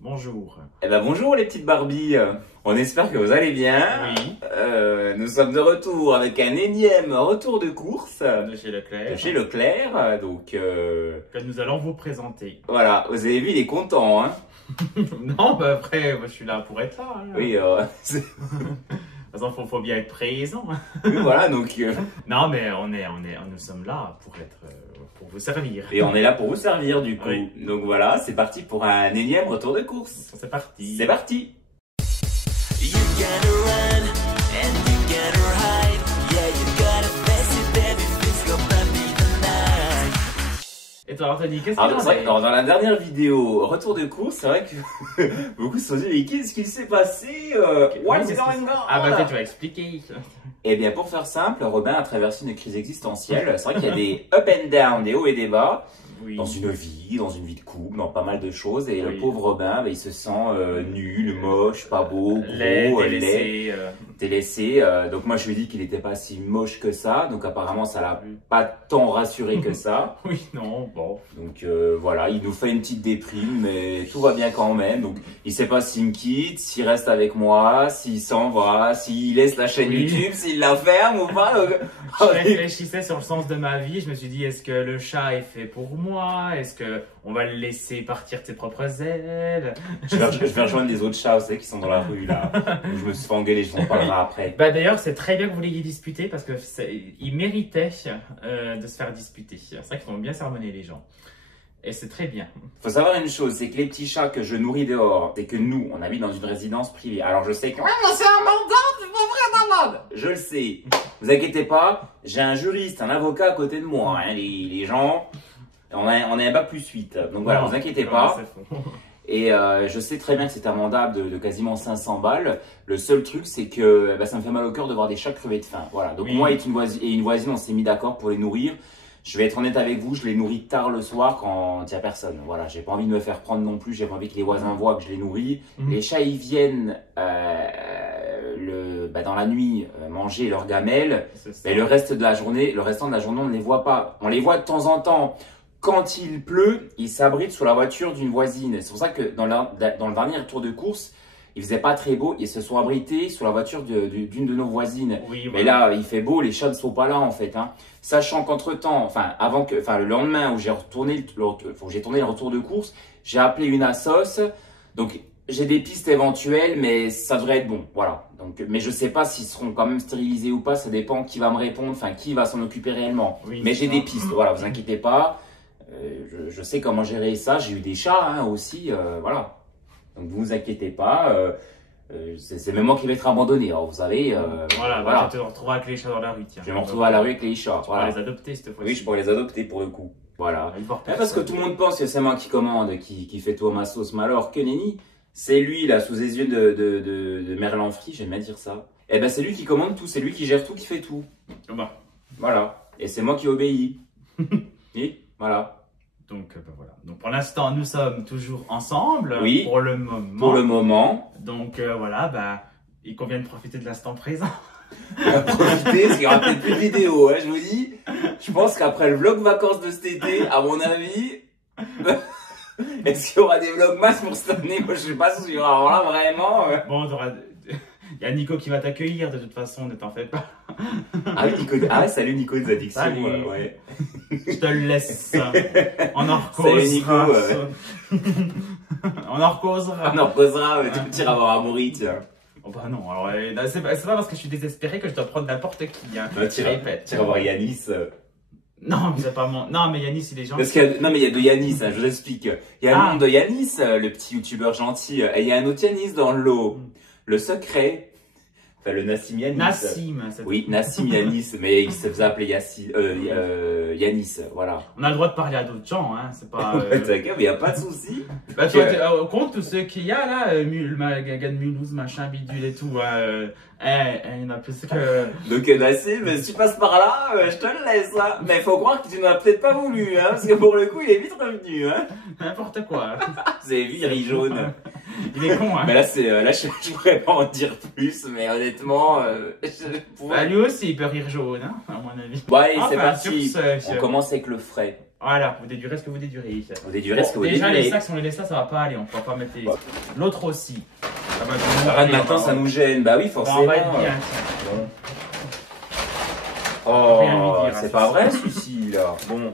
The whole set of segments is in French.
Bonjour. Eh ben bonjour les petites Barbies, on espère que vous allez bien. Oui. Nous sommes de retour avec un énième retour de course De chez Leclerc. de chez Leclerc. Donc Que nous allons vous présenter. voilà, vous avez vu, il est content, hein. Non, bah après, moi, je suis là pour être là. Hein. Oui, De toute façon, faut bien être présent. oui, voilà, donc Non, mais nous sommes là pour être, pour vous servir. et on est là pour vous servir du coup. Oui. Donc voilà, c'est parti pour un énième retour de course. C'est parti. C'est parti. You gotta run and you gotta hide. Yeah, you gotta face it, baby. Things gonna be the night. Et toi, Anthony, qu'est-ce Alors, qu'il c'est en vrai est que dans la dernière vidéo retour de course, c'est vrai que beaucoup se sont dit mais qu'est-ce qu'il s'est passé? What's Oui, going on? Ah bah peut-être tu vas expliquer. Eh bien, pour faire simple, Robin a traversé une crise existentielle. C'est vrai qu'il y a des up and down, des hauts et des bas, Oui. dans une vie de couple, dans pas mal de choses. Et Oui. le pauvre Robin, il se sent nul, moche, pas beau, Laid, gros, laid, délaissé. délaissé. Donc moi, je lui ai dit qu'il n'était pas si moche que ça. Donc apparemment, ça l'a pas tant rassuré que ça. Oui, non, bon. Donc voilà, il nous fait une petite déprime, mais tout va bien quand même. Donc il sait pas s'il me quitte, s'il reste avec moi, s'il s'en va, s'il laisse la chaîne Oui. YouTube, s'il la ferme ou pas. Donc, Je réfléchissais sur le sens de ma vie. Je me suis dit, est-ce que le chat est fait pour moi? Est-ce que on va le laisser partir de ses propres ailes? je vais rejoindre les autres chats, vous savez, qui sont dans la rue là. Où je me suis fait engueuler, je vous en parlerai après. Bah d'ailleurs, c'est très bien que vous l'ayez disputé parce que il méritait de se faire disputer. C'est vrai qu'ils ont bien sermonné les gens. Et c'est très bien. Faut savoir une chose, c'est que les petits chats que je nourris dehors, c'est que nous, on habite dans une résidence privée. Alors je sais que ouais, mais c'est un mandat, c'est pas vrai, malade. Je le sais. Vous inquiétez pas, j'ai un juriste, un avocat à côté de moi. Hein, les gens, on a un bac plus 8. Donc voilà, Non, vous inquiétez non, pas. c'est faux. Et je sais très bien que c'est amendable de quasiment 500 balles. Le seul truc, c'est que ça me fait mal au cœur de voir des chats crever de faim. Voilà. Donc Oui. moi et une voisine, on s'est mis d'accord pour les nourrir. Je vais être honnête avec vous, je les nourris tard le soir quand il n'y a personne. Voilà, j'ai pas envie de me faire prendre non plus. J'ai pas envie que les voisins voient que je les nourris. Mhm. Les chats, ils viennent dans la nuit manger leurs gamelles. C'est ça. Mais le restant de la journée, on ne les voit pas. On les voit de temps en temps. Quand il pleut, ils s'abritent sous la voiture d'une voisine. C'est pour ça que dans le dernier tour de course, il faisait pas très beau. Ils se sont abrités sous la voiture d'une de nos voisines. Oui, Mais voilà. là, il fait beau, les chats ne sont pas là en fait. Hein. Sachant qu'entre-temps, le lendemain où j'ai tourné le retour de course, j'ai appelé une assos. Donc j'ai des pistes éventuelles, mais ça devrait être bon. Voilà. Donc, mais je sais pas s'ils seront quand même stérilisés ou pas. Ça dépend qui va me répondre, enfin qui va s'en occuper réellement. Oui, Mais c'est j'ai ça. des pistes. Voilà, vous inquiétez pas. Je sais comment gérer ça. J'ai eu des chats hein, aussi. Voilà. Donc vous inquiétez pas. C'est même moi qui vais être abandonné. Alors, vous savez. Voilà, voilà. tu te retrouveras avec les chats dans la rue, tiens. Je vais me retrouver à la rue avec les chats. Tu pourras Voilà. les adopter cette fois-ci. Oui, je pourrais les adopter pour le coup. Voilà. Ils portent Parce que tout le monde pense que c'est moi qui commande, qui fait tout à ma sauce. Mais alors que nenni, c'est lui là sous les yeux de Merlan Free, j'aime bien dire ça. Eh ben c'est lui qui commande tout, c'est lui qui gère tout, qui fait tout. Bah. Voilà. Et c'est moi qui obéis. Et voilà. Donc voilà. Donc pour l'instant, nous sommes toujours ensemble. Oui. Pour le moment. Pour le moment, Donc voilà, bah, il convient de profiter de l'instant présent. on va profiter parce qu'il n'y aura peut-être plus de vidéos. Hein, je vous dis, je pense qu'après le vlog vacances de cet été, à mon avis, est-ce qu'il y aura des vlogmas pour cette année? Moi, je suis pas sûr. Alors là, vraiment. Bon, il y a Nico qui va t'accueillir de toute façon, ne t'en fais pas. Ah oui, Nico. Ah, salut Nico des addictions. Salut. Ouais. Je te le laisse. On en Salut, Nico, recausera. On en recausera. On en reposera, tu iras voir Amaury, tiens. Oh bah non, alors c'est pas parce que je suis désespéré que je dois prendre n'importe qui. Hein. Tu Je répète. iras voir Yanis. Non, mais c'est pas mon. Non, mais Yanis, il est gentil. Parce que, non, mais il y a deux Yanis, hein, je vous explique. Il y a Ah. le nom de Yanis, le petit youtubeur gentil, et il y a un autre Yanis dans le lot. Le secret. Enfin, le Nassim Yanis. Nassim. c'est- Oui, Nassim Yanis, mais il se faisait appeler Yanis, voilà. On a le droit de parler à d'autres gens, hein. C'est pas. T'inquiète, mais il n'y a pas de souci. Bah, toi, compte tous ceux qu'il y a là, le gars de Mulhouse, machin, bidule et tout. Il y en a plus que. Donc Nassim, si tu passes par là, je te le laisse. Hein. Mais il faut croire que tu n'as peut-être pas voulu, hein, parce que pour le coup, il est vite revenu. Hein. N'importe quoi. Vous avez vu, il rit jaune. Il est con, hein. Mais là, je pourrais pas en dire plus, mais honnêtement, je pourrais... Bah, lui aussi, il peut rire jaune, hein, à mon avis. Bon, allez, c'est Enfin, parti. sur ce, On commence avec le frais. Voilà, vous dédurez ce que vous dédurez. Vous dédurez ce que vous Déjà, dédurez. les sacs, si on les laisse là, ça va pas aller. On pourra pas mettre les. Ouais. L'autre aussi. Ça va Arrête, maintenant, ça nous gêne. Bah oui, On forcément. va être bien. Bon. Rien lui Oh, dire, c'est hein, pas ce vrai celui-ci là. Bon.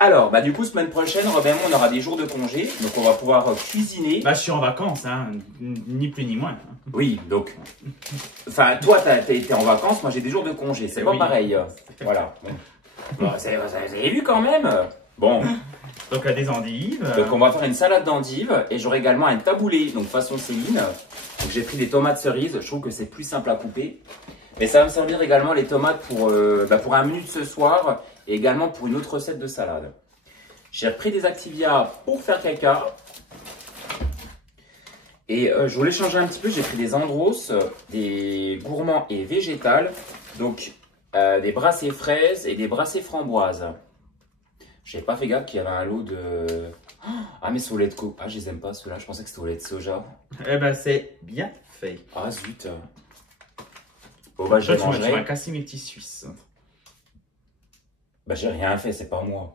Alors, bah du coup, semaine prochaine, Robin et moi, on aura des jours de congé, donc on va pouvoir cuisiner. Bah, je suis en vacances, hein. Ni plus ni moins. Oui, donc. Enfin, toi, t'as été en vacances, moi j'ai des jours de congé, c'est pas Oui. pareil. Voilà. Bon. Bon, vous avez vu quand même. Bon, Donc, des endives. donc on va faire une salade d'endives et j'aurai également un taboulé, donc façon Céline. Donc j'ai pris des tomates cerises, je trouve que c'est plus simple à couper. Mais ça va me servir également les tomates pour un menu de ce soir et également pour une autre recette de salade. J'ai repris des Activia pour faire caca. Et je voulais changer un petit peu, j'ai pris des Andros, des gourmands et végétales. Donc des brassées fraises et des brassées framboises. J'ai pas fait gaffe qu'il y avait un lot de... Ah mais c'est au lait de coco. Ah je les aime pas ceux-là, je pensais que c'était au lait de soja. Eh ben, c'est bien fait. Ah zut. Bon bah je Toi, tu mangerai. vas casser mes petits Suisses. Bah j'ai rien fait, c'est pas moi.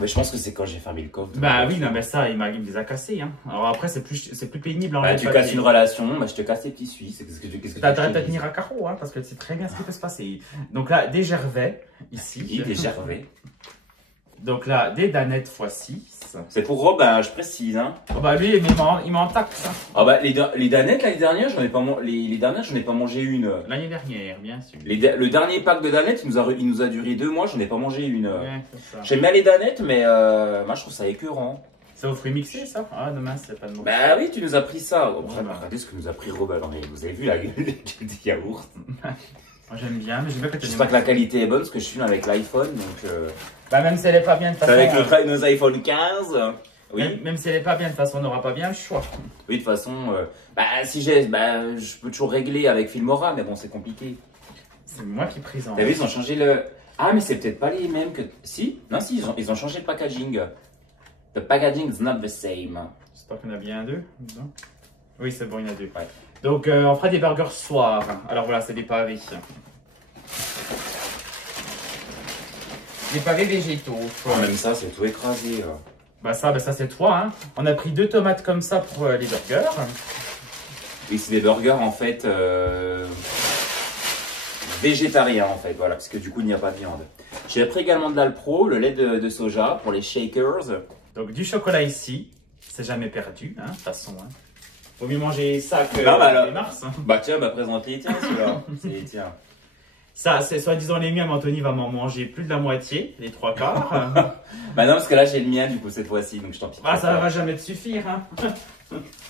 Mais je pense que c'est quand j'ai fermé le coffre. Bah oui, non, mais ça, il me les a cassés. Hein. Alors après, c'est plus pénible. Bah tu casses une relation, bah je te casse tes petits Suisses. Qu'est-ce que tu T'as fais, à tenir à carreau, hein, parce que tu sais très bien ce qui peut se passer. Donc là, des gervais, ici. Oui, des gervais. Donc là, des danettes x6. C'est pour Robin, je précise. Hein. Oh bah lui, mais il m'en taxe. Hein. Ah bah les danettes l'année dernière, j'en ai pas les dernières, j'en ai pas mangé une. L'année dernière, bien sûr. Le dernier pack de danettes, il nous a duré 2 mois, j'en ai pas mangé une. Ouais, c'est ça. J'aime bien les danettes, mais moi je trouve ça écurant. C'est aux fruits mixés, ça? Ah, demain, c'est pas de mot. Bah oui, tu nous as pris ça. Oh, Ouais, bah. regardez ce que nous a pris Robin. Non, mais vous avez vu la gueule des yaourts. Moi, j'aime bien, mais j'aime bien quand J'espère que la qualité est bonne, parce que je suis avec l'iPhone, donc... Bah, même si elle est pas bien de toute C'est façon. avec nos iPhone 15. Oui, Même si elle est pas bien de toute façon, on n'aura pas bien le choix. oui, de toute façon, je peux toujours régler avec Filmora, mais bon, c'est compliqué. C'est moi qui présente. T'as vu, ils ont changé le... Ah, mais c'est peut-être pas les mêmes que... Si? Non, si, ils ont changé le packaging. The packaging is not the same. J'espère qu'il y en a bien deux. Non. Oui, c'est bon, il y en a deux. Ouais. Donc, on fera des burgers ce soir. Alors voilà, c'est des pavés. Des pavés végétaux. Oh, même ça, c'est tout écrasé. Bah ça c'est toi. Hein. On a pris 2 tomates comme ça pour les burgers. Oui, c'est des burgers, en fait, végétariens, en fait, voilà, parce que du coup, il n'y a pas de viande. J'ai pris également de l'Alpro, le lait de soja pour les shakers. Donc du chocolat ici. C'est jamais perdu, hein, de toute façon. Hein. Vaut mieux manger ça que Non, bah alors- les Mars. Hein. Bah tiens, bah présente les tiens, celui-là. C'est les tiens. Ça, c'est soi-disant les miens, mais Anthony va m'en manger plus de la moitié, les 3/4. Bah non, parce que là, j'ai le mien, du coup, cette fois-ci, donc je t'en prie. Ah, ça va jamais te suffire. Hein.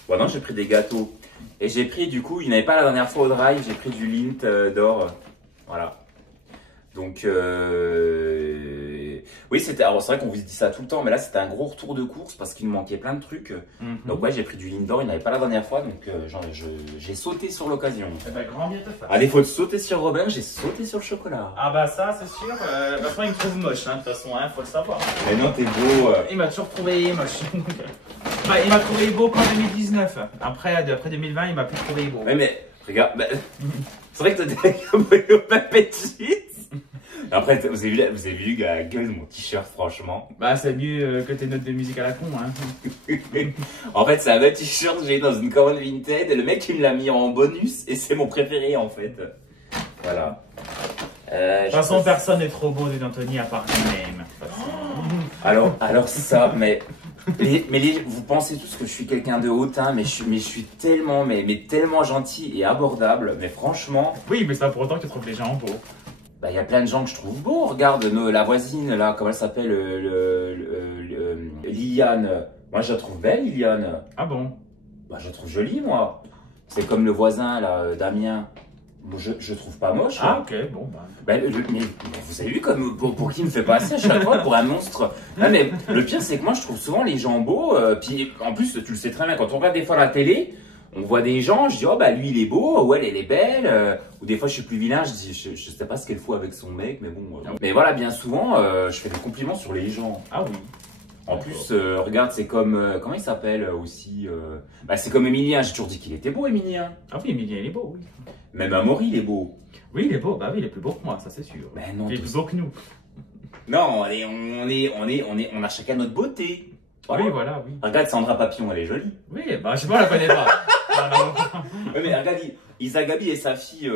Bon, non, j'ai pris des gâteaux. Et j'ai pris, du coup, il n'y en avait pas la dernière fois au drive, j'ai pris du Lindt d'or. Voilà. Donc, oui, c'était. Alors, c'est vrai qu'on vous dit ça tout le temps, mais là, c'était un gros retour de course parce qu'il me manquait plein de trucs. Donc, ouais, j'ai pris du Lindt d'or, il n'y en avait pas la dernière fois, donc j'ai sauté sur l'occasion. Ça va grand bien te faire. À défaut de sauter sur Robin, j'ai sauté sur le chocolat. Ah bah ça, c'est sûr. De toute façon, il me trouve moche, hein, de toute façon, hein, faut le savoir. Mais non, t'es beau. Il m'a toujours trouvé moche. Bah, il m'a trouvé beau qu'en 2019. Après 2020, il m'a plus trouvé beau. Ouais, mais regarde, bah, c'est vrai que t'as des appétit. Après, vous avez vu la gueule de mon t-shirt, franchement. Bah, c'est mieux que tes notes de musique à la con, hein. En fait, c'est un vrai t-shirt que j'ai dans une commande Vinted. Et le mec, il me l'a mis en bonus et c'est mon préféré, en fait. Voilà. De toute façon, personne n'est trop beau d'Anthony à part lui-même. Alors ça, mais vous pensez tous que je suis quelqu'un de hautain, mais je suis tellement, mais tellement gentil et abordable. Mais franchement, Oui, mais c'est pas pour autant que tu trouves les gens beaux. bah, il y a plein de gens que je trouve beaux. Regarde, la voisine, là, comment elle s'appelle, Liliane. Moi, je la trouve belle, Liliane. Ah bon? Bah, je la trouve jolie, moi. C'est comme le voisin, là, Damien. Moi, je trouve pas moche. Ah, ok, bon, bah. Mais vous avez vu comme pour qui il me fait passer à chaque fois pour un monstre. Non, mais le pire, c'est que moi, je trouve souvent les gens beaux. Puis en plus, tu le sais très bien, quand on regarde des fois la télé, on voit des gens, je dis, oh bah lui il est beau, ou elle est belle. Ou des fois, je suis plus vilain, je dis, je sais pas ce qu'elle fout avec son mec, mais bon. Mais voilà, bien souvent, je fais des compliments sur les gens. Ah oui. En plus, regarde, c'est comme. Comment il s'appelle aussi Bah, c'est comme Emilien, j'ai toujours dit qu'il était beau, Emilien. Ah oui, Emilien, il est beau, oui. Même Amaury, il est beau. Oui, il est beau, bah oui, il est plus beau que moi, ça c'est sûr. Mais non, Il est plus beau que nous. Non, on a chacun notre beauté. Voilà. Oui, voilà, oui. Regarde Sandra Papillon, elle est jolie. Oui, bah, je sais pas, on la connaît pas. Ouais, mais regarde, Isa Gabi et sa fille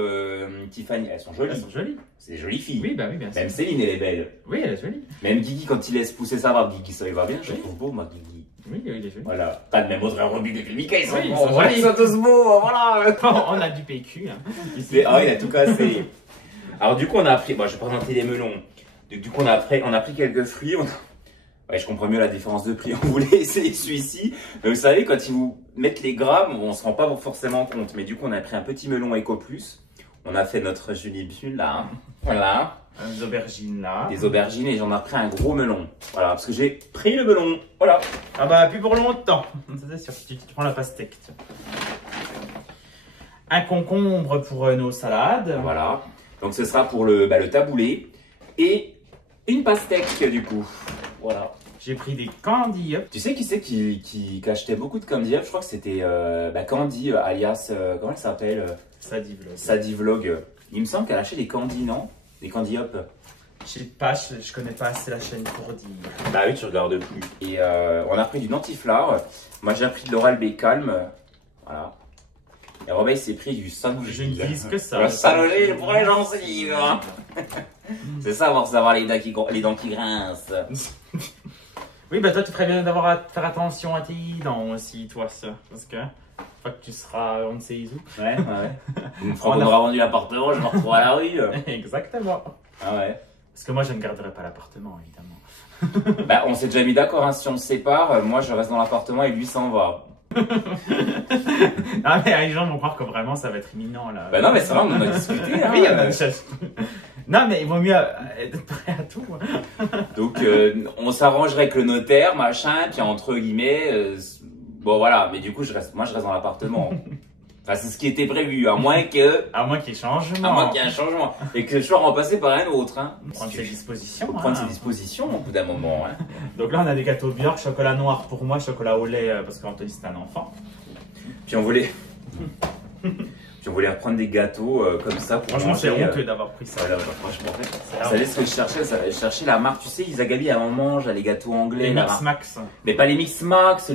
Tiffany, elles sont jolies. Elles sont jolies. C'est des jolies filles. Oui, bah oui, bien sûr. Même Céline, elle est belle. Oui, elle est jolie. Même Guigui, quand il laisse pousser sa barbe, Guigui, ça lui va bien. Je le trouve beau, moi, Guigui. Oui, il est joli. Voilà. Pas de même Audrey Robinet et Mika, ils sont Oui, ils bons. sont Voilà, jolis. ils sont tous beaux, voilà. On a du PQ. Hein. Ici. Ah, il a tout cassé. Alors, du coup, on a appris. Bon, je vais présenter les melons. Du coup, on a pris quelques fruits. Ouais, je comprends mieux la différence de prix. On voulait essayer celui-ci. Mais vous savez, quand ils vous mettent les grammes, on se rend pas forcément compte. Mais du coup, on a pris un petit melon Eco Plus. On a fait notre Junipsul là. Hein. Voilà. Des aubergines là. Des aubergines et j'en ai pris un gros melon. Voilà, parce que j'ai pris le melon. Voilà. Ah bah, plus pour longtemps. Ça, c'est sûr. Tu prends la pastèque. Un concombre pour nos salades. Voilà. Donc, ce sera pour le taboulé. Et une pastèque, du coup. Voilà. J'ai pris des candy up. Tu sais qui c'est qui achetait beaucoup de Candy Up? Je crois que c'était Candy, alias, comment elle s'appelle? Sadie Vlog. Sadie Vlog. Il me semble qu'elle achetait des Candy, non? Des Candy Up. Je sais pas, je connais pas assez la chaîne pour dire. Bah oui, tu regardes plus. Et on a pris du dentiflard. Moi j'ai pris de l'Oral-B Calme. Voilà. Et Robin s'est pris du Sanogyl. Je n'utilise que ça. Le Sanogyl pour les gencives. Hein. C'est ça, pour savoir les dents qui grincent. Oui, bah toi, tu ferais bien d'avoir à faire attention à tes dents aussi, toi, ça. Parce que, une fois que tu seras, on ne sait où. Ouais. Une fois qu'on aura vendu l'appartement, je me retrouve à la rue. Exactement. Ah ouais. Parce que moi, je ne garderai pas l'appartement, évidemment. Bah, on s'est déjà mis d'accord, hein, si on se sépare, moi je reste dans l'appartement et lui s'en va. Ah, mais les gens vont croire que vraiment ça va être imminent là. Bah non, mais c'est vrai, on en a discuté. Hein, oui, non, mais il vaut mieux être prêt à tout. Donc, on s'arrangerait avec le notaire, machin, puis entre guillemets, bon voilà, mais du coup, moi je reste dans l'appartement. Enfin, c'est ce qui était prévu, à moins qu'il y ait un changement. Et que je sois remplacé par un autre. Hein. Prendre ses dispositions. Prendre ses dispositions au bout d'un moment. Hein. Donc là, on a des gâteaux Björk, chocolat noir pour moi, chocolat au lait, parce qu'Anthony c'est un enfant. Puis on voulait reprendre des gâteaux comme ça pour franchement, c'est manger, honteux d'avoir pris ça. Voilà, franchement, vous savez ce que je cherchais? Je cherchais la marque, tu sais, Isa Gabi, elle en mange, les gâteaux anglais. Les Mix Max. Mais pas les Mix Max,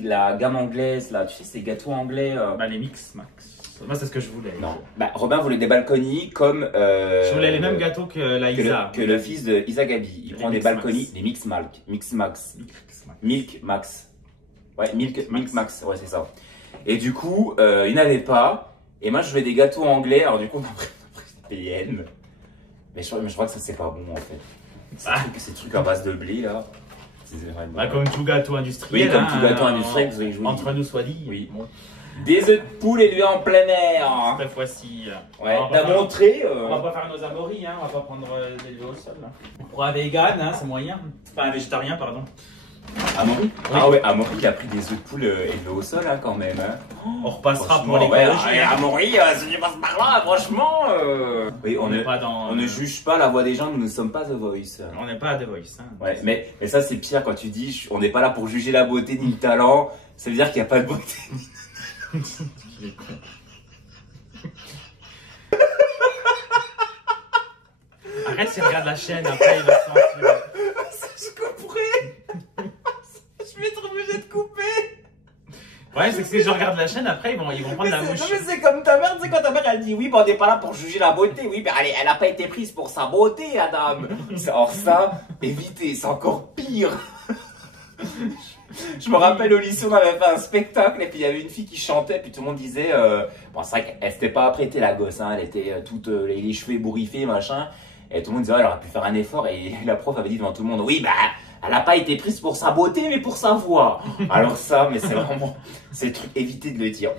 la gamme anglaise, là, tu sais, ces gâteaux anglais. Bah, les Mix Max. Moi, c'est ce que je voulais. Non. Bah, Robin voulait des balconis comme. Je voulais les mêmes gâteaux que la Isa. Que le fils de Isa Gabi. Il prend des balconis, des Mix Max. Milk Max. Ouais, Milk Max, ouais, c'est ça. Et du coup, il n'avait pas. Et moi, je voulais des gâteaux anglais. Alors, du coup, on a pris des PM. Mais je crois que ça, c'est pas bon, en fait. Ces trucs à base de blé, là. Bah, comme tout gâteau industriel. Oui, comme tout gâteau industriel, vous avez joué. Entre nous, soit dit. Oui. Bon. Des œufs de poule élevés en plein air. Cette fois-ci. Ouais, t'as montré. On va pas faire nos amoris, hein. On va pas prendre des élevés au sol. Là. Pour un vegan, hein, c'est moyen. Enfin, un végétarien, pardon. Amaury? Oui. Ah ouais, Amaury, il a pris des œufs de poule élevés au sol, hein, quand même. Hein. On repassera pour l'écologie. l'écologie. Ouais, Amaury, si tu passes par là, franchement. Oui, on ne juge pas la voix des gens, nous ne sommes pas The Voice. On n'est pas à The Voice. Hein, ouais, mais ça, c'est pire quand tu dis on n'est pas là pour juger la beauté ni le talent. Ça veut dire qu'il n'y a pas de beauté. Arrête s'il regarde la chaîne, après il va se censurer. Je couperai. Je vais être obligé de couper. Ouais, c'est que si je regarde la chaîne, après ils vont prendre la mouche. Non, mais c'est comme ta mère, tu sais, quand ta mère elle dit oui, bah, on n'est pas là pour juger la beauté. Oui, mais elle n'a pas été prise pour sa beauté, la dame. Or ça, évitez, c'est encore pire. Je me rappelle au lycée, on avait fait un spectacle et puis il y avait une fille qui chantait, puis tout le monde disait, bon, c'est vrai qu'elle s'était pas apprêtée la gosse, hein, elle était toute les cheveux ébouriffés, machin, et tout le monde disait, ouais, elle aurait pu faire un effort, et la prof avait dit devant tout le monde, oui, bah, elle n'a pas été prise pour sa beauté, mais pour sa voix. Alors ça, mais c'est vraiment, c'est le truc, évitez de le dire.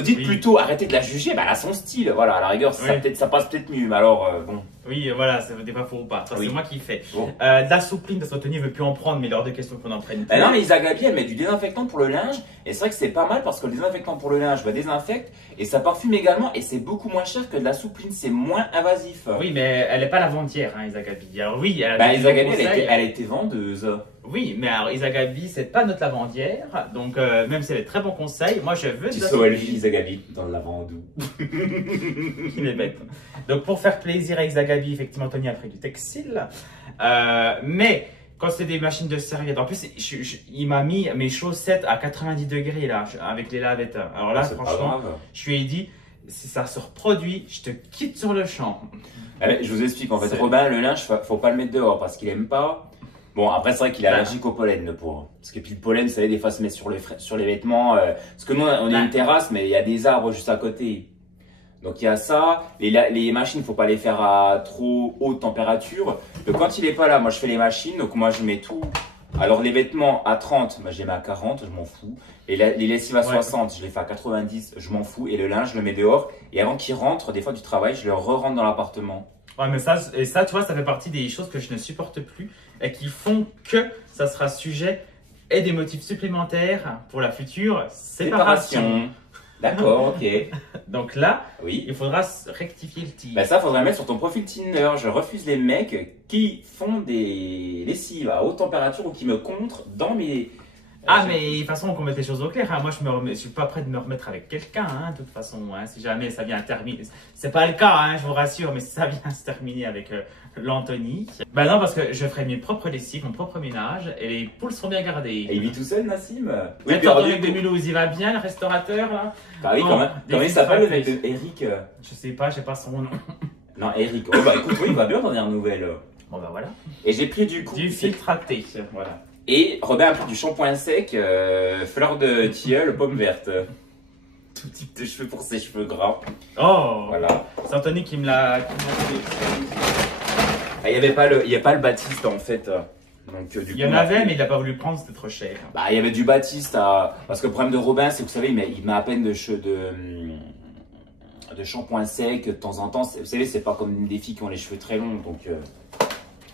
Dites plutôt, arrêtez de la juger, bah, elle a son style, voilà, à la rigueur, ça passe peut-être mieux, mais alors, bon. Oui, voilà, ça des pas faux ou pas. Ça, oui. C'est moi qui fais. Bon. De la soupline, parce qu'Anthony veut plus en prendre, mais il est hors de question qu'on en prenne plus. Non, mais Isa Gabi, elle met du désinfectant pour le linge. Et c'est vrai que c'est pas mal parce que le désinfectant pour le linge va désinfecte et ça parfume également. Et c'est beaucoup moins cher que de la soupline, c'est moins invasif. Oui, mais elle n'est pas la vendière, hein, Isa Gabi. Alors oui, Isa Gabi, elle était vendeuse. Oui, mais alors Isagabi, c'est pas notre lavandière, donc même si elle est très bon conseil, moi je veux... Tu saurais le fils Isagabi dans le lavandou. Il est bête. Donc pour faire plaisir à Isagabi, effectivement, Tony a pris du textile. Mais quand c'est des machines de serviettes, en plus, il m'a mis mes chaussettes à 90 degrés là, avec les lavettes. Alors là, C'est pas franchement, grave. je lui ai dit, si ça se reproduit, je te quitte sur le champ. Je vous explique, en fait, C'est- Robin, le linge, faut pas le mettre dehors parce qu'il aime pas. Bon, après, c'est vrai qu'il est allergique au pollen, le pauvre. Parce que puis le pollen, vous savez, des fois, se met sur les vêtements. Parce que nous, on a une terrasse, mais il y a des arbres juste à côté. Donc, il y a ça. Les machines, faut pas les faire à trop haute température. Donc, quand il est pas là, moi, je fais les machines. Donc, moi, je mets tout. Alors, les vêtements à 30, bah, je les mets à 40, je m'en fous. Les lessives à Ouais. 60, je les fais à 90, je m'en fous. Et le linge, je le mets dehors. Et avant qu'il rentre, des fois, du travail, je le re-rentre dans l'appartement. Ouais, mais ça, tu vois, ça fait partie des choses que je ne supporte plus et qui font que ça sera sujet et des motifs supplémentaires pour la future séparation. D'accord, ok. Donc là, Oui. il faudra rectifier le tir. Bah ça, faudrait mettre sur ton profil Tinder. Je refuse les mecs qui font des lessives à haute température ou qui me contrent dans mes... Ah, mais de toute façon, qu'on mette les choses au clair. Hein. Moi, je suis pas prêt de me remettre avec quelqu'un, hein, de toute façon. Hein. Si jamais ça vient terminer. C'est pas le cas, hein, je vous rassure, mais si ça vient se terminer avec l'Anthony. Bah non, parce que je ferai mes propres lessives, mon propre ménage, et les poules seront bien gardées. Et il vit tout seul, Nassim? Oui, puis alors, avec du de coup- Mulhouse, il va bien, le restaurateur, là? Bah oui, Oh, quand même. des Comment il fils s'appelle le frappés. mec de Eric? Je sais pas, j'ai pas son nom. Non, Eric. Oh bah écoute, oui, il va bien dans dernière nouvelle. Bon, bah voilà. Et j'ai pris du coup... Du filtre à thé, voilà. Et Robin a pris du shampoing sec, fleur de tilleul, pomme verte. Tout type de cheveux pour ses cheveux gras. Oh! Voilà. C'est Anthony qui me l'a fait. Ah, il n'y avait pas le Baptiste en fait. Donc, du Il coup, y en on a avait, pris- mais il a pas voulu le prendre, c'était trop cher. Bah, il y avait du Baptiste à... Parce que le problème de Robin, c'est que vous savez, il met à peine de shampoing sec de temps en temps. Vous savez, c'est pas comme des filles qui ont les cheveux très longs. Donc,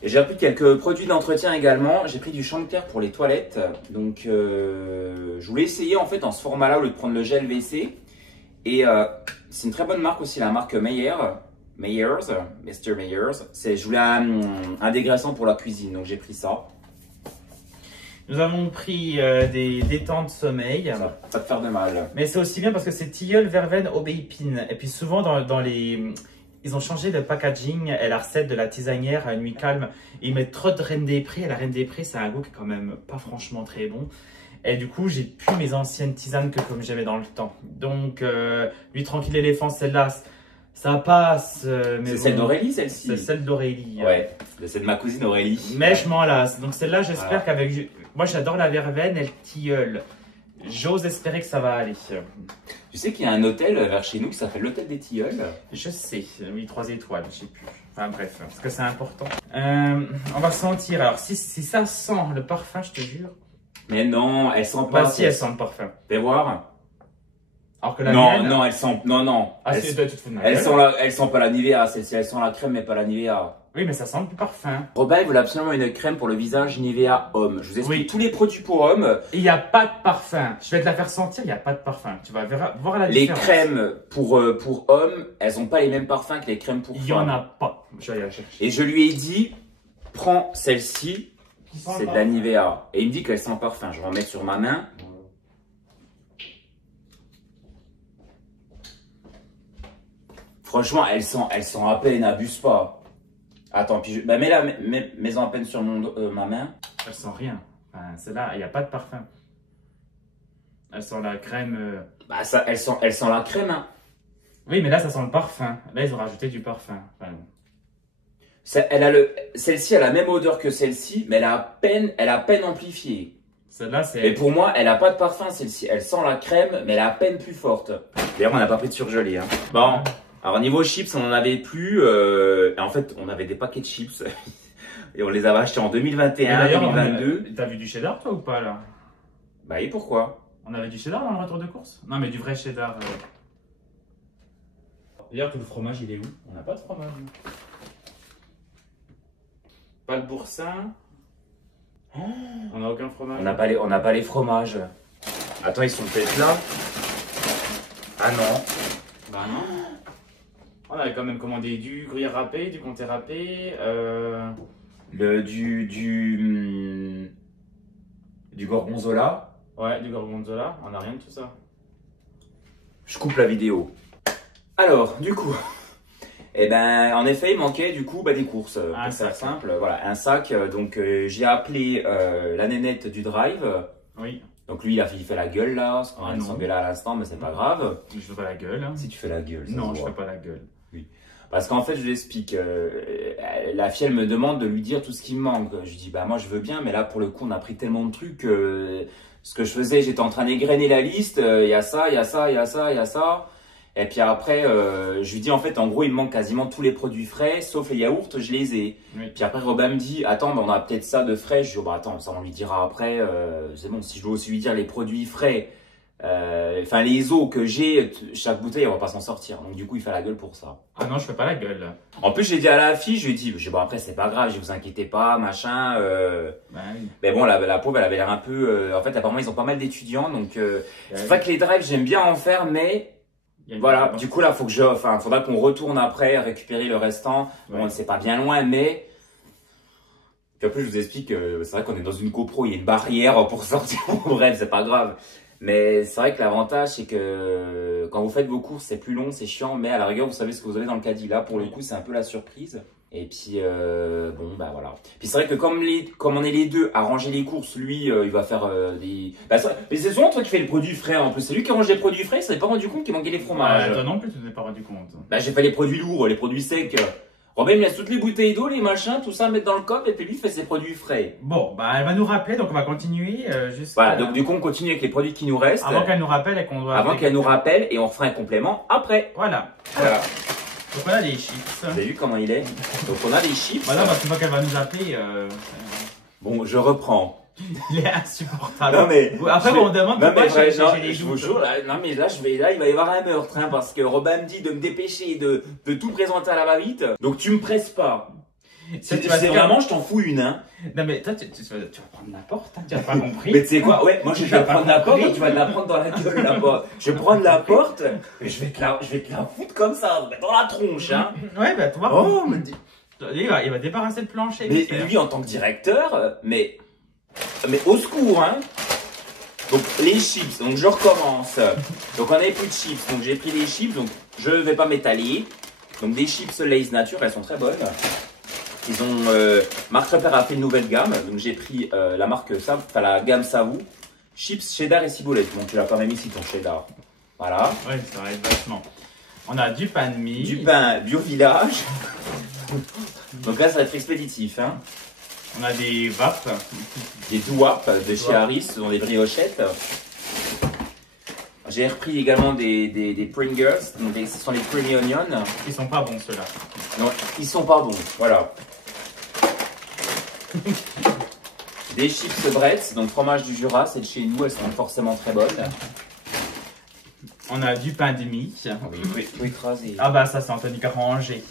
Et j'ai pris quelques produits d'entretien également. J'ai pris du Chantecaire pour les toilettes. Donc, je voulais essayer en fait dans ce format-là au lieu de prendre le gel WC. Et c'est une très bonne marque aussi, la marque Mr. Meyers. Je voulais un dégraissant pour la cuisine, donc j'ai pris ça. Nous avons pris des détentes sommeil. Ça va pas te faire de mal. Mais c'est aussi bien parce que c'est tilleul, verveine, aubépine. Et puis souvent dans les... Ils ont changé de packaging et la recette de la tisanière à Nuit Calme. Ils mettent trop de Reine des Prés. Et la Reine des Prés, c'est un goût qui est quand même pas franchement très bon. Et du coup, j'ai plus mes anciennes tisanes que comme j'aimais dans le temps. Donc, lui, Tranquille Éléphant, celle-là, ça passe. Mais C'est bon, celle d'Aurélie, celle-ci. C'est celle d'Aurélie. Ouais, c'est de ma cousine Aurélie. Mais je m'en lasse. Donc celle-là, j'espère Voilà. qu'avec... Moi, j'adore la verveine et le tilleul. J'ose espérer que ça va aller. Tu sais qu'il y a un hôtel vers chez nous qui s'appelle l'hôtel des Tilleuls. Je sais, oui, 3 étoiles, je sais plus. Enfin bref, parce que c'est important. On va sentir. Alors, si ça sent le parfum, je te jure. Mais non, elle sent pas. Bah si, elle sent le parfum. Fais voir. Alors que la Non, mienne... non, elle sent. Non, non. Ah, Elle- si, toi, tu te fous de ma Elle gueule. elle sent pas la Nivea, celle-ci, elle sent la crème mais pas la Nivea. Oui, mais ça sent le parfum. Robin, il voulait absolument une crème pour le visage Nivea homme. Je vous explique Oui. tous les produits pour hommes. Il n'y a pas de parfum. Je vais te la faire sentir, il n'y a pas de parfum. Tu vas voir la Les différence. crèmes pour hommes, elles ont pas les mêmes parfums que les crèmes pour Il n'y en femmes. a pas. Je vais aller la chercher. Et je lui ai dit, prends celle-ci, c'est de la Nivea. Et il me dit qu'elle sent parfum. Je vais en mettre sur ma main. Franchement, elle sent à peine, abuse pas. Attends, puis bah, mets-en à peine sur ma main. Elle sent rien. Enfin, celle-là, il n'y a pas de parfum. Elle sent la crème. Bah, elle sent la crème, hein. Oui, mais là, ça sent le parfum. Là, ils ont rajouté du parfum. Enfin, Celle-ci a la même odeur que celle-ci, mais elle a à peine amplifiée. celle-là, Et c'est. pour moi, elle a pas de parfum, celle-ci. Elle sent la crème, mais elle est à peine plus forte. D'ailleurs, on n'a pas pris de surgelé, hein. Bon, alors niveau chips, on en avait plus. Et en fait, on avait des paquets de chips. Et on les avait achetés en 2021, D'ailleurs, 2022. t'as vu du cheddar, toi, ou pas, là? Bah, et pourquoi? On avait du cheddar dans le retour de course? Non, mais du vrai cheddar. D'ailleurs, tout le fromage, il est où? On n'a pas de fromage. nous. Pas de boursin. On n'a aucun fromage. On n'a pas les fromages. Attends, ils sont peut-être là. Ah non. Bah non. On avait quand même commandé du gruyère râpé, du comté râpé. Du gorgonzola. Ouais, du gorgonzola, on a rien de tout ça. Je coupe la vidéo. Alors, du coup, eh ben, en effet, il manquait du coup des courses. Pour faire simple, voilà, un sac. Donc, j'ai appelé la nénette du drive. Oui. Donc lui, il fait la gueule là, parce qu'on vient de s'engueuler à l'instant, mais c'est pas grave. Je fais pas la gueule. Hein. Si tu fais la gueule, ça non, se je voit. fais pas la gueule. Oui. Parce qu'en fait, je lui explique, la fille, elle me demande de lui dire tout ce qui me manque. Je lui dis, bah moi je veux bien, mais là pour le coup, on a pris tellement de trucs. Ce que je faisais, j'étais en train d'égrener la liste. Il y a ça, il y a ça, il y a ça, il y a ça. Et puis après, je lui dis en fait, en gros, il me manque quasiment tous les produits frais, sauf les yaourts, je les ai. Oui. Puis après, Robin me dit, attends, on a peut-être ça de frais. Je dis, oh, bah attends, ça on lui dira après. C'est bon, si je dois aussi lui dire les produits frais, enfin les eaux que j'ai, chaque bouteille, on va pas s'en sortir. Donc du coup, il fait la gueule pour ça. Ah non, je fais pas la gueule. En plus, j'ai dit à la fille, je lui ai dit, bon après, c'est pas grave, je vous inquiétez pas, machin. Bah, oui. Mais bon, la pauvre, elle avait l'air un peu. En fait, apparemment, ils ont pas mal d'étudiants, donc c'est vrai que les drives, j'aime bien en faire, mais. Voilà, du coup là, faudra qu'on retourne après, récupérer le restant. Bon, c'est pas bien loin, mais. Puis après, je vous explique, c'est vrai qu'on est dans une copro, il y a une barrière pour sortir. Bref, c'est pas grave. Mais c'est vrai que l'avantage, c'est que quand vous faites vos courses, c'est plus long, c'est chiant, mais à la rigueur, vous savez ce que vous avez dans le caddie. Là, pour le coup, c'est un peu la surprise. Et puis, bon, bah voilà. Puis c'est vrai que comme on est les deux à ranger les courses, lui, il va faire des... Bah, mais c'est souvent toi qui fais les produits frais en plus. C'est lui qui range les produits frais, il s'est pas rendu compte qu'il manquait les fromages. Toi non plus, tu t'es pas rendu compte. Bah, j'ai fait les produits lourds, les produits secs. Robin me laisse toutes les bouteilles d'eau, les machins, tout ça, mettre dans le coffre, et puis lui fait ses produits frais. Bon, bah elle va nous rappeler, donc on va continuer jusqu'à... Voilà, donc du coup, on continue avec les produits qui nous restent. Avant qu'elle nous rappelle et qu'on doit... Avant qu'elle nous rappelle, et on fera un complément après. Voilà. Voilà. Donc on a les chips. Vous avez vu comment il est? Donc on a des chips. Voilà, parce qu'une fois qu'elle va nous appeler... Bon, je reprends. Il est insupportable. Non mais après, on demande pourquoi j'ai les je vous doutes. jure, là, non mais là, il va y avoir un meurtre, hein, parce que Robin me dit de me dépêcher, de tout présenter à la va-vite. Donc tu me presses pas. C'est vraiment, je t'en fous une, hein. Non mais toi, tu vas prendre n'importe, hein, tu as pas compris. Mais tu sais quoi, ouais, moi je vais prendre la porte, tu vas te la prendre dans la gueule là-bas. Je vais prendre la porte, et je vais te la foutre comme ça, dans la tronche, hein. Ouais, bah toi. Oh, mais il va débarrasser le plancher. Mais lui en tant que directeur, mais au secours, hein. Donc les chips, donc je recommence. Donc on n'avait plus de chips, donc j'ai pris les chips, donc je vais pas m'étaler. Donc des chips Lay's Nature, elles sont très bonnes. Ils ont Marc Repère a fait une nouvelle gamme, donc j'ai pris la marque la gamme Savou, chips cheddar et ciboulette. Donc tu l'as quand même ici ton cheddar. Voilà. Ouais, ça va être vachement. On a du pain de mie. Du pain Bio Village. Donc là ça va être expéditif, hein. On a des vapes. Des douap de chez Harris, ce sont des briochettes. J'ai repris également des Pringles, donc ce sont les Creamy Onion. Ils sont pas bons ceux-là. Non, ils sont pas bons, voilà. Des chips Bretz, donc fromage du Jura, c'est de chez nous, elles sont forcément très bonnes. On a du pain de mie. Oui, tout écrasé. Ah bah ça c'est Anthony qui a rangé.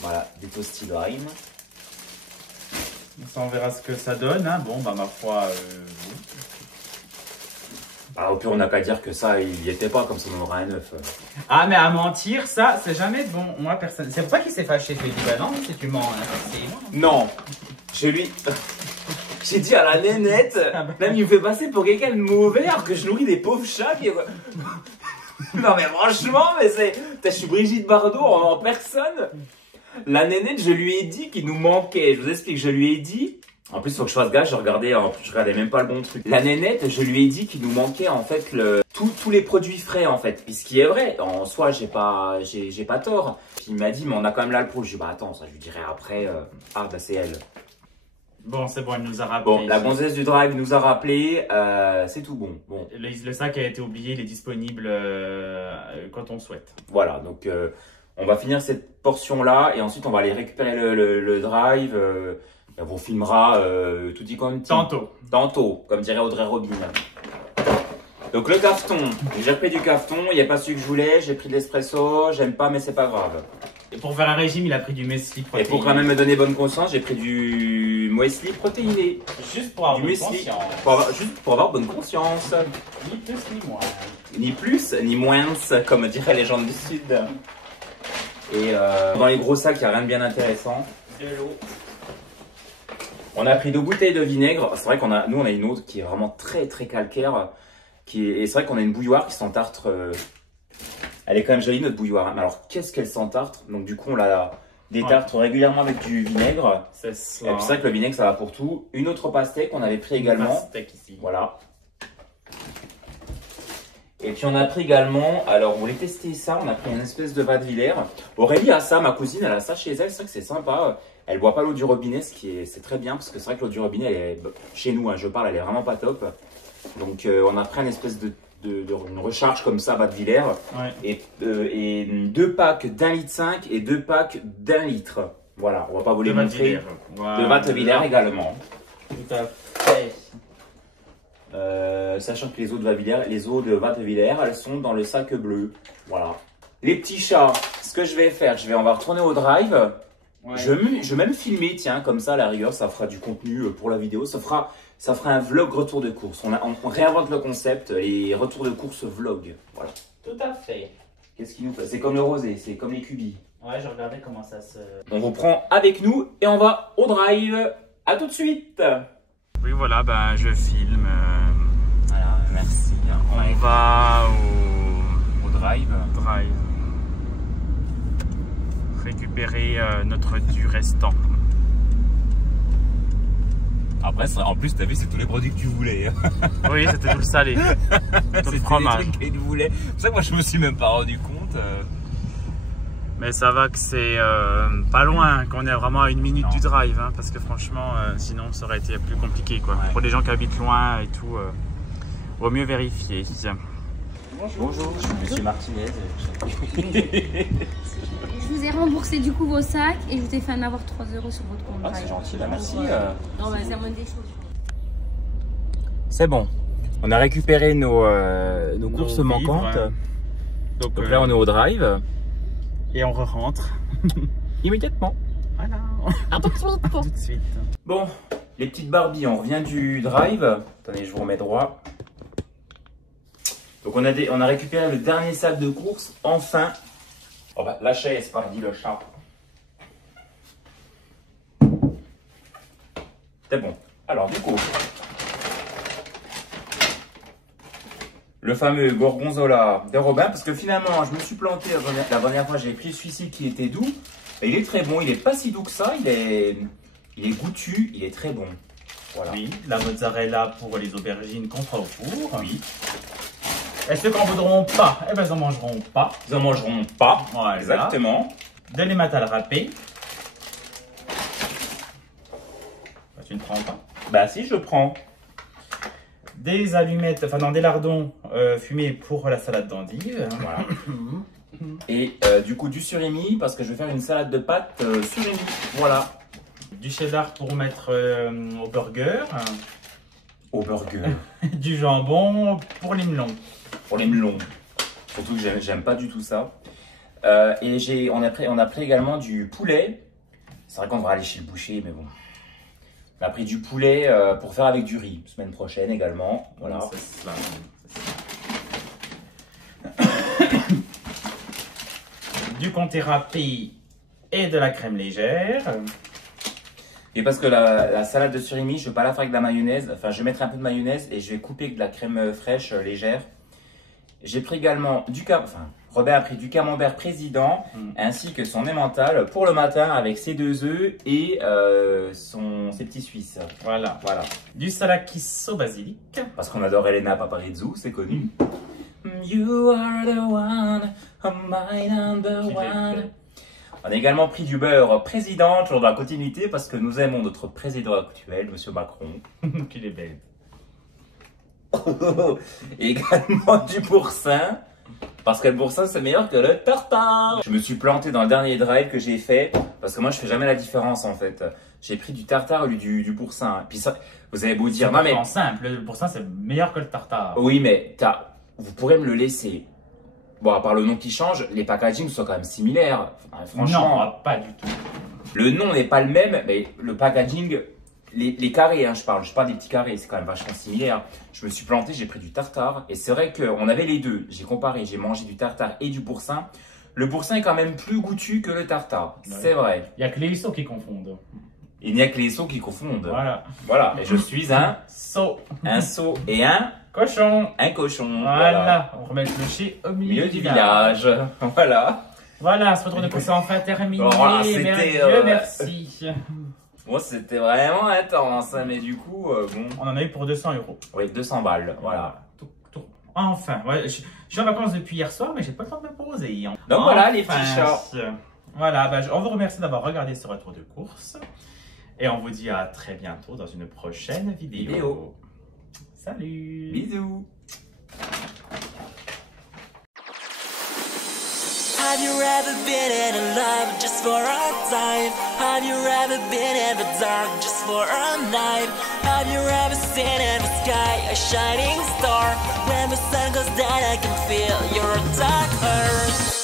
Voilà, des toasty lime. Ça on verra ce que ça donne, hein. Bon bah ma foi... Bah, au pire, on n'a qu'à dire que ça, il n'y était pas, comme ça on en aura un œuf. Ah mais à mentir, ça c'est jamais bon. Moi personne... C'est pour ça qu'il s'est fâché, je lui ai dit bah non, si tu mens, hein, non, chez lui... J'ai dit à la nénette, même il me fait passer pour quelqu'un de mauvais alors que je nourris des pauvres chats qui... Non mais franchement, mais c'est... Je suis Brigitte Bardot en personne. La nénette, je lui ai dit qu'il nous manquait. Je vous explique, je lui ai dit... En plus, il faut que je fasse gaffe, je regardais même pas le bon truc. La nénette, je lui ai dit qu'il nous manquait en fait tous les produits frais en fait. Puis ce qui est vrai, en soi, j'ai pas tort. Puis il m'a dit, mais on a quand même là le pot. Je lui ai dit, bah attends, ça je lui dirai après. Ah bah c'est elle. Bon, c'est bon, elle nous a rappelé. Bon, la gonzesse du drive nous a rappelé, c'est tout bon. Bon. Le sac a été oublié, il est disponible quand on souhaite. Voilà, donc on va finir cette portion-là et ensuite on va aller récupérer le drive. On vous filmera tout dit comme Tantôt, comme dirait Audrey Robin. Donc le cafeton, j'ai repris du cafeton, il n'y a pas celui que je voulais, j'ai pris de l'espresso, j'aime pas mais c'est pas grave. Et pour faire un régime, il a pris du muesli protéiné. Et pour quand même me donner bonne conscience, j'ai pris du muesli protéiné. Juste pour avoir bonne conscience. Juste pour avoir bonne conscience. Ni plus ni moins. Ni plus ni moins, comme diraient les gens du Sud. Et dans les gros sacs, il n'y a rien de bien intéressant. De l'eau. On a pris 2 bouteilles de vinaigre. C'est vrai nous, on a une autre qui est vraiment très très calcaire. Et c'est vrai qu'on a une bouilloire qui s'entartre. Elle est quand même jolie, notre bouilloire. Mais alors, qu'est-ce qu'elle s'entartre? Donc, du coup, on la détartre régulièrement avec du vinaigre. C'est ça. Et puis, c'est vrai que le vinaigre, ça va pour tout. Une autre pastèque qu'on avait pris également. Pastèque ici. Voilà. Et puis, on a pris également. Alors, on voulait tester ça. On a pris une espèce de Vadevillers. Aurélie a ça, ma cousine, elle a ça chez elle. C'est vrai que c'est sympa. Elle boit pas l'eau du robinet, c'est très bien. Parce que c'est vrai que l'eau du robinet, elle est, chez nous, hein, je parle, elle est vraiment pas top. Donc, on a pris une espèce une recharge comme ça, Vadevillers. Ouais. Et 2 packs d'1,5 litre et 2 packs d'1 litre. Voilà, on va pas vous les montrer. Voilà. De Vadevillers également. Tout à fait. Sachant que les eaux de Vadevillers, elles sont dans le sac bleu. Voilà. Les petits chats, ce que je vais faire, on va retourner au drive. Ouais. Je vais même filmer, tiens, comme ça, à la rigueur, ça fera du contenu pour la vidéo. Ça fera un vlog retour de course. On réinvente le concept, les retours de course vlog. Voilà. Tout à fait. Qu'est-ce qu'il nous fait? C'est comme le rosé, c'est comme les cubis. Ouais, je regardais comment ça se... On vous prend avec nous et on va au drive. À tout de suite. Oui, voilà, ben, je filme. Voilà, merci. On va au drive. Récupérer notre dû restant. Après, en plus, tu as vu, c'est tous les produits que tu voulais. Oui, c'était tout le salé. Tout le fromage. C'était les trucs que tu voulais. C'est pour ça que moi, je me suis même pas rendu compte. Mais ça va que c'est pas loin, qu'on est vraiment à 1 minute du drive. Hein, parce que franchement, sinon, ça aurait été plus compliqué. Quoi. Ouais. Pour les gens qui habitent loin et tout, vaut mieux vérifier. Bonjour, je suis Monsieur Martinez. Je vous ai remboursé du coup vos sacs et je vous ai fait en avoir 3 € sur votre compte. Ah, c'est gentil, là, merci. Non, bah, c'est la moindre des choses. C'est bon. On a récupéré nos courses vivres, manquantes. hein. Donc là, on est au drive. Et on re-rentre. Immédiatement. Voilà. À tout de suite. Tout de suite. Bon, les petites Barbies, on revient du drive. Attendez, je vous remets droit. Donc on a récupéré le dernier sac de course, enfin. Oh bah, la chaise, pardi le chat. C'est bon. Alors du coup, le fameux Gorgonzola de Robin, parce que finalement, je me suis planté la dernière fois, j'avais pris celui-ci qui était doux. Et il est très bon, il n'est pas si doux que ça, il est goûtu, il est très bon. Voilà. Oui, la mozzarella pour les aubergines qu'on fera au four. Oui. Et ceux qui n'en voudront pas, eh ben, ils n'en mangeront pas. Ils en mangeront pas. Voilà. Exactement. De l'hématal râpé. Bah, tu ne prends pas. Bah si, je prends. Des allumettes, enfin non, des lardons fumés pour la salade d'endive. Voilà. Et du coup, du surimi, parce que je vais faire une salade de pâtes surimi. Voilà. Du cheddar pour mettre au burger. Au burger. Du jambon pour les melons. Pour les melons. Surtout que j'aime pas du tout ça. Et on a pris également du poulet. C'est vrai qu'on devrait aller chez le boucher, mais bon. On a pris du poulet pour faire avec du riz. Semaine prochaine également. Voilà. C'est ça. Du comté râpé et de la crème légère. Et parce que la salade de surimi, je ne vais pas la faire avec de la mayonnaise. Enfin, je vais mettre un peu de mayonnaise et je vais couper avec de la crème fraîche légère. J'ai pris également Robin a pris du camembert président ainsi que son emmental pour le matin avec ses 2 œufs et ses petits suisses. Voilà. Du salakis au basilic. Parce qu'on adore Elena Paparizou, c'est connu. You are the one, my number one. On a également pris du beurre président, toujours dans la continuité, parce que nous aimons notre président actuel, Monsieur Macron. Qu'il est belle. Et également du boursin, parce que le boursin c'est meilleur que le tartare. Je me suis planté dans le dernier drive que j'ai fait, parce que moi je fais jamais la différence en fait. J'ai pris du tartare au lieu du boursin. Puis ça, vous avez beau dire, non mais... C'est simple, le boursin c'est meilleur que le tartare. Oui mais vous pourrez me le laisser. Bon, à part le nom qui change, les packagings sont quand même similaires. Enfin, franchement, non, pas du tout. Le nom n'est pas le même, mais le packaging, les carrés, hein, je parle des petits carrés, c'est quand même vachement similaire. Je me suis planté, j'ai pris du tartare, et c'est vrai qu'on avait les deux. J'ai comparé, j'ai mangé du tartare et du boursin. Le boursin est quand même plus goûtu que le tartare, Ouais. c'est vrai. Il n'y a que les huisseaux qui confondent. Il n'y a que les sots qui confondent. Voilà. Voilà. Et je suis un So. sot et un Cochon. cochon. Voilà. On remet le clocher au milieu Milieu du du village. village. Voilà. Voilà, ce retour de course est enfin terminé. Bon, voilà, c'était, Dieu merci. Bon, c'était vraiment intense, hein, mais du coup, bon. On en a eu pour 200 €. Oui, 200 balles. Voilà. Enfin, ouais, je suis en vacances depuis hier soir, mais j'ai pas le temps de me poser. Donc voilà, les petits chats. Voilà, bah, on vous remercie d'avoir regardé ce retour de course. Et on vous dit à très bientôt dans une prochaine vidéo. Salut. Bisous. Have you ever been in love just for a time? Have you ever been in the dark just for a night? Have you ever seen in the sky a shining star? When the sun goes down I can feel your dark heart.